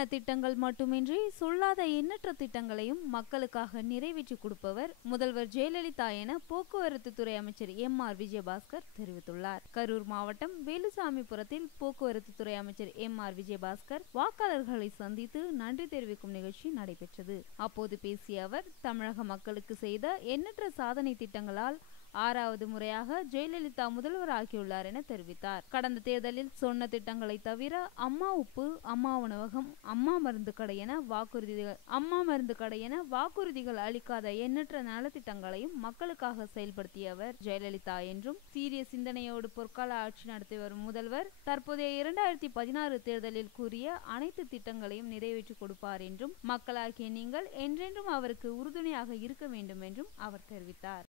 சொன்ன திட்டங்கள் மட்டுமின்றி சொல்லாத எண்ணற்ற திட்டங்களையும் மக்களுக்காக நிறைவேற்றி கொடுப்பவர் முதல்வர் ஜெயலலிதா என போக்குவரத்து துறை அமைச்சர் எம்.ஆர். விஜயபாஸ்கர் தெரிவித்துள்ளார். கரூர் மாவட்டம் வேலுசாமிபுரத்தில் போக்குவரத்து துறை அமைச்சர் எம்.ஆர். விஜயபாஸ்கர் வாக்காளர்களை சந்தித்து நன்றி தெரிவிக்கும் நிகழ்ச்சி நடைபெற்றது. அப்போது பேசிய அவர், தமிழக மக்களுக்கு செய்த எண்ணற்ற சாதனை திட்டங்களால் 6வது முறையாக ஜெயலலிதா முதல்வராகியுள்ளார் என தெரிவித்தார். கடந்த தேர்தலில் சொன்ன திட்டங்களை தவிர அம்மா உப்பு, அம்மா உணவகம், அம்மா மருந்து கடை என வாக்குறுதிகள் அளிக்காத எண்ணற்ற நலத்திட்டங்களையும் மக்களுக்காக செயல்படுத்திய அவர் ஜெயலலிதா என்றும், சீரிய சிந்தனையோடு பொற்கால ஆட்சி நடத்தி வரும் முதல்வர் தற்போதைய 2016 தேர்தலில் கூறிய அனைத்து திட்டங்களையும் நிறைவேற்றி கொடுப்பார் என்றும், மக்களாகிய நீங்கள் என்றென்றும் அவருக்கு உறுதுணையாக இருக்க வேண்டும் என்றும் அவர் தெரிவித்தார்.